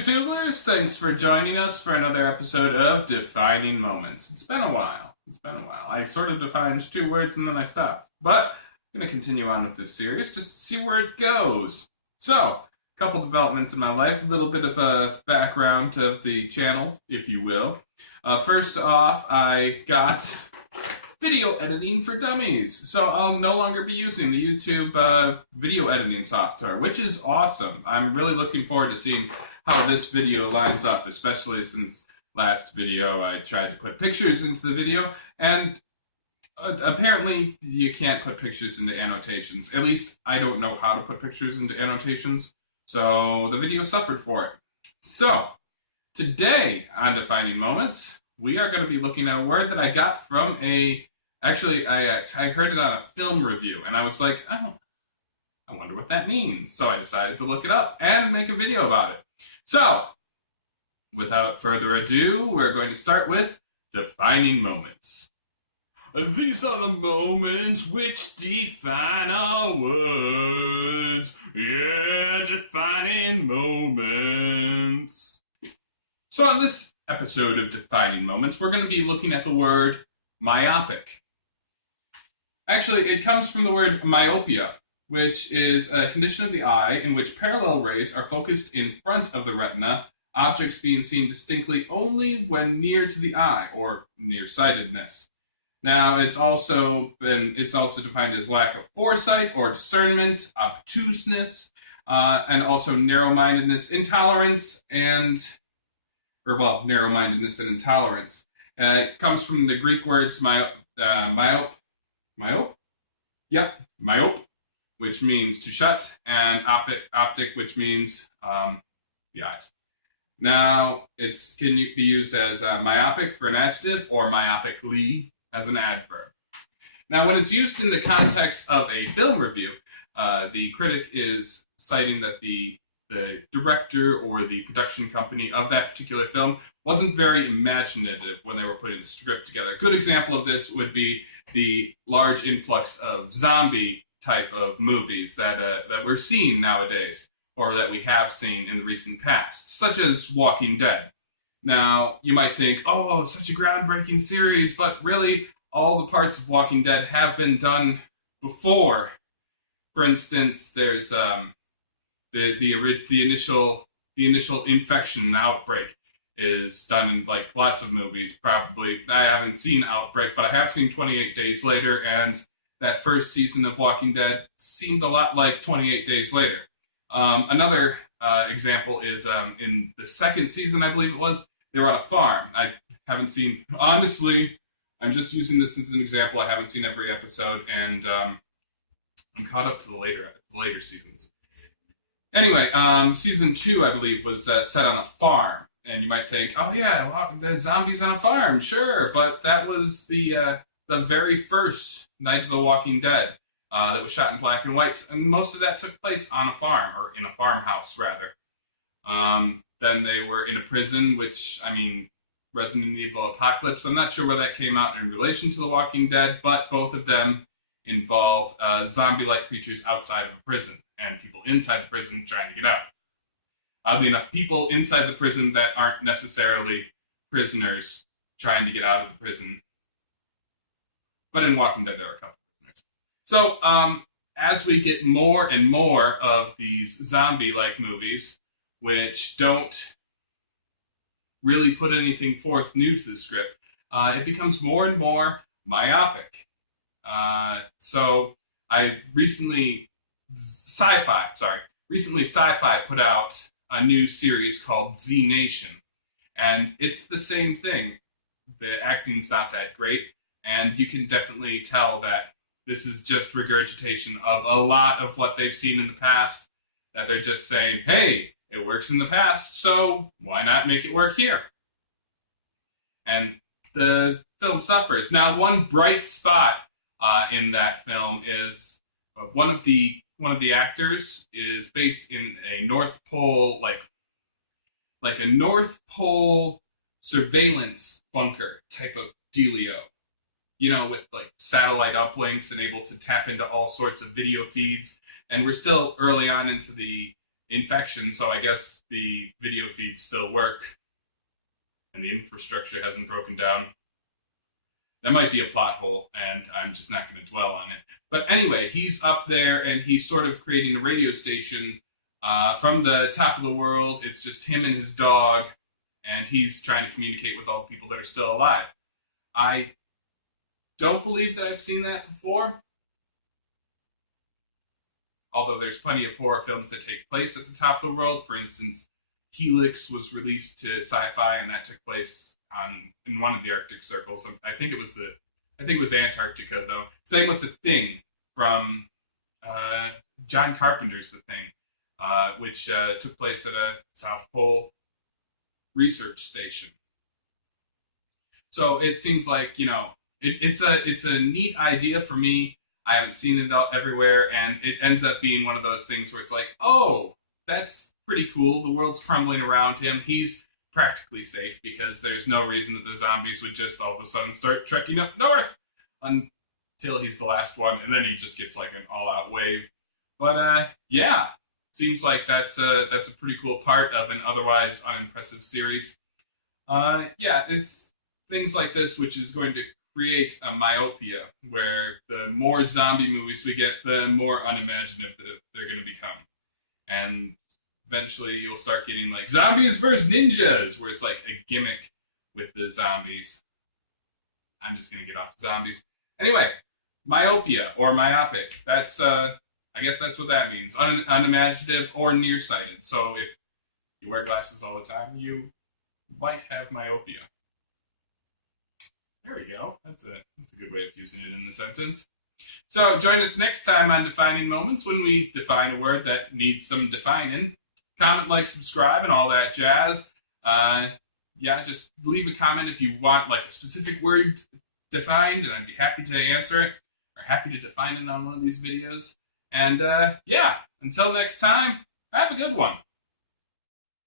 YouTubers, thanks for joining us for another episode of Defining Moments. It's been a while. I sort of defined 2 words and then I stopped. But I'm going to continue on with this series just to see where it goes. So, a couple developments in my life, a little bit of a background of the channel, if you will. First off, I got video editing for dummies. So I'll no longer be using the YouTube video editing software, which is awesome. I'm really looking forward to seeing how this video lines up, especially since last video I tried to put pictures into the video, and apparently you can't put pictures into annotations. At least I don't know how to put pictures into annotations, so the video suffered for it. So, today on Defining Moments, we are going to be looking at a word that I got from Actually, I heard it on a film review, and I was like, oh, I wonder what that means. So I decided to look it up and make a video about it. So, without further ado, we're going to start with Defining Moments. These are the moments which define our words. Yeah, defining moments. So on this episode of Defining Moments, we're going to be looking at the word myopic. Actually, it comes from the word myopia, which is a condition of the eye in which parallel rays are focused in front of the retina, objects being seen distinctly only when near to the eye, or nearsightedness. Now, it's also defined as lack of foresight or discernment, obtuseness, and also narrow-mindedness, intolerance, narrow-mindedness and intolerance. It comes from the Greek words myope, which means to shut, and optic, which means the eyes. Now, it can be used as myopic for an adjective, or myopically as an adverb. Now, when it's used in the context of a film review, the critic is citing that the director or the production company of that particular film wasn't very imaginative when they were putting the script together. A good example of this would be the large influx of zombie type of movies that we're seeing nowadays, or that we have seen in the recent past, such as Walking Dead. Now, you might think, oh, it's such a groundbreaking series, but really, all the parts of Walking Dead have been done before. For instance, there's the initial infection and outbreak is done in like lots of movies. Probably I haven't seen Outbreak, but I have seen 28 Days Later, and that first season of Walking Dead seemed a lot like 28 Days Later. Another example is in the second season, I believe it was, they were on a farm. I haven't seen, honestly, I'm just using this as an example. I haven't seen every episode, and I'm caught up to the later seasons. Anyway, season 2, I believe, was set on a farm. And you might think, oh yeah, well, the zombies on a farm, sure. But that was the very first Night of the Walking Dead that was shot in black and white. And most of that took place on a farm, or in a farmhouse, rather. Then they were in a prison, which, I mean, Resident Evil Apocalypse, I'm not sure where that came out in relation to The Walking Dead, but both of them involve zombie-like creatures outside of a prison, and people inside the prison trying to get out. Oddly enough, people inside the prison that aren't necessarily prisoners trying to get out of the prison. But in Walking Dead, there are a couple of prisoners. So, as we get more and more of these zombie-like movies, which don't really put anything forth new to the script, it becomes more and more myopic. Recently Sci-Fi put out a new series called Z Nation, and it's the same thing. The acting's not that great, and you can definitely tell that this is just regurgitation of a lot of what they've seen in the past, that they're just saying, hey, it works in the past, so why not make it work here? And the film suffers. Now, one bright spot in that film is one of the actors is based in a North Pole, like a North Pole surveillance bunker type of dealio. You know, with like satellite uplinks and able to tap into all sorts of video feeds. And we're still early on into the infection, so I guess the video feeds still work, and the infrastructure hasn't broken down. That might be a plot hole, and I'm just not going to dwell on it. But anyway, he's up there, and he's sort of creating a radio station from the top of the world. It's just him and his dog, and he's trying to communicate with all the people that are still alive. I don't believe that I've seen that before, although there's plenty of horror films that take place at the top of the world. For instance, Helix was released to Sci-Fi, and that took place in one of the Arctic circles. I think it was Antarctica, though. Same with The Thing from John Carpenter's The Thing, which took place at a South Pole research station. So it seems like, it's a neat idea for me. I haven't seen it everywhere, and it ends up being one of those things where it's like, oh, that's pretty cool. The world's crumbling around him. He's practically safe because there's no reason that the zombies would just all of a sudden start trekking up north until he's the last one, and then he just gets like an all-out wave. But yeah, seems like that's a pretty cool part of an otherwise unimpressive series. Yeah, it's things like this which is going to create a myopia, where the more zombie movies we get, the more unimaginative that they're going to become. And eventually you'll start getting like zombies versus ninjas, where it's like a gimmick with the zombies. I'm just going to get off the zombies. Anyway, myopia or myopic. That's, I guess that's what that means. Unimaginative or nearsighted. So if you wear glasses all the time, you might have myopia. There we go. That's a good way of using it in the sentence. So join us next time on Defining Moments when we define a word that needs some defining. Comment, like, subscribe, and all that jazz. Yeah, just leave a comment if you want like a specific word defined, and I'd be happy to answer it, or happy to define it on one of these videos. And yeah, until next time, have a good one.